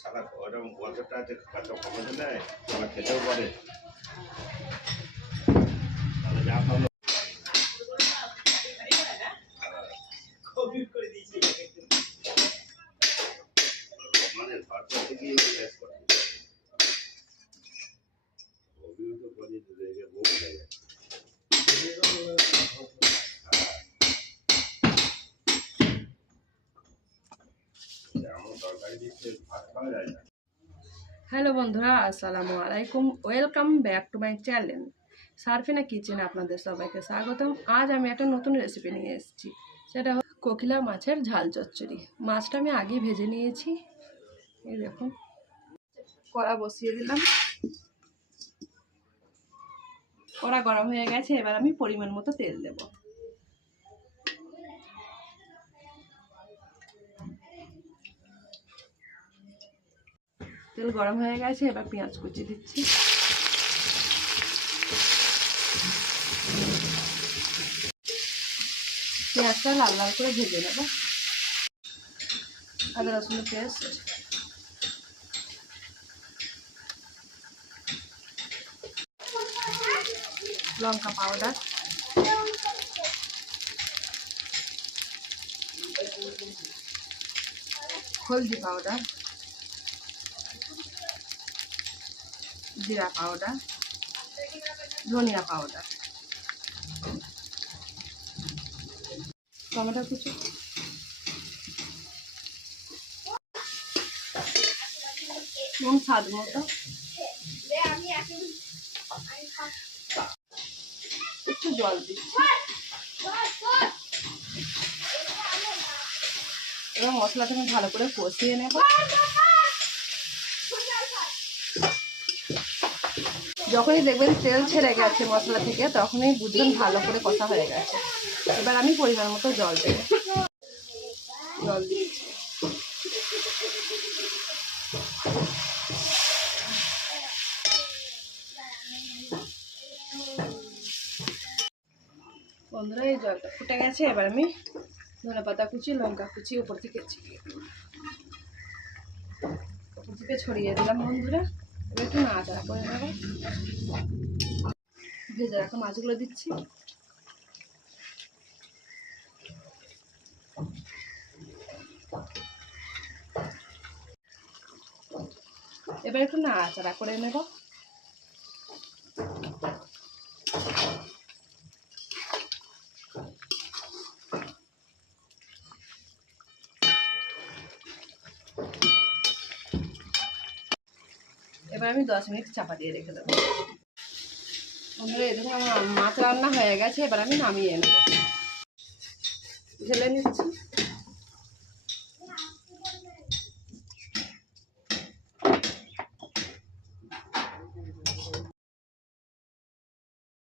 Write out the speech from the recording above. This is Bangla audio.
সারা ওরকম গল্পটা যে কত কমাতে দেয় তোমার খেতেও পারে হ্যালো বন্ধুরা, আসসালামু আলাইকুম। Welcome back to my channel Sarfina কিচেনে আপনাদের সবাইকে স্বাগতম। আজ আমি একটা নতুন রেসিপি নিয়ে এসেছি। সেটা হলো কোকিলা মাছের ঝাল চচ্চড়ি। মাছটা আমি আগেই ভেজে নিয়েছি। এই দেখুন, কড়া বসিয়ে দিলাম। কড়া গরম হয়ে গেছে, এবার আমি পরিমাণ মতো তেল দেব। তেল গরম হয়ে গেছে, এবার পেঁয়াজ কুচি দিচ্ছি। পেঁয়াজটা লাল লাল করে ভেজে নেব। আদা রসুন পেস্ট। লঙ্কা পাউডার। হলদি পাউডার। জিরা পাউডার। ধনিয়া পাউডার। টমেটো কুচি নুন স্বাদ মতো? জল দিচ্ছি এবার মশলাটা আমি ভালো করে কষিয়ে নেব। যখনই দেখবেন তেল ছেড়ে গেছে মশলা থেকে, তখনই বুঝবেন ভালো করে কষা হয়ে গেছে। এবার আমি পরিমাণ মতো জল দেবো। জল দিচ্ছি। বন্ধুরা, এই জলটা ফুটে গেছে। এবার আমি ধনে পাতা কুচি, লঙ্কা কুচি উপর থেকে থেকে ছড়িয়ে দিলাম বন্ধুরা। এবার একটু নাড়াচাড়া করে নেব। ভেজে রাখা মাছগুলো দিচ্ছি। এবার একটু নাড়াচাড়া করে নেব। এবার আমি দশ মিনিট চাপা দিয়ে রেখে দেবো। বন্ধুরা, এরকম আমার মাছ রান্না হয়ে গেছে, এবার আমি নামিয়ে নেব। ঢেলে নিচ্ছি।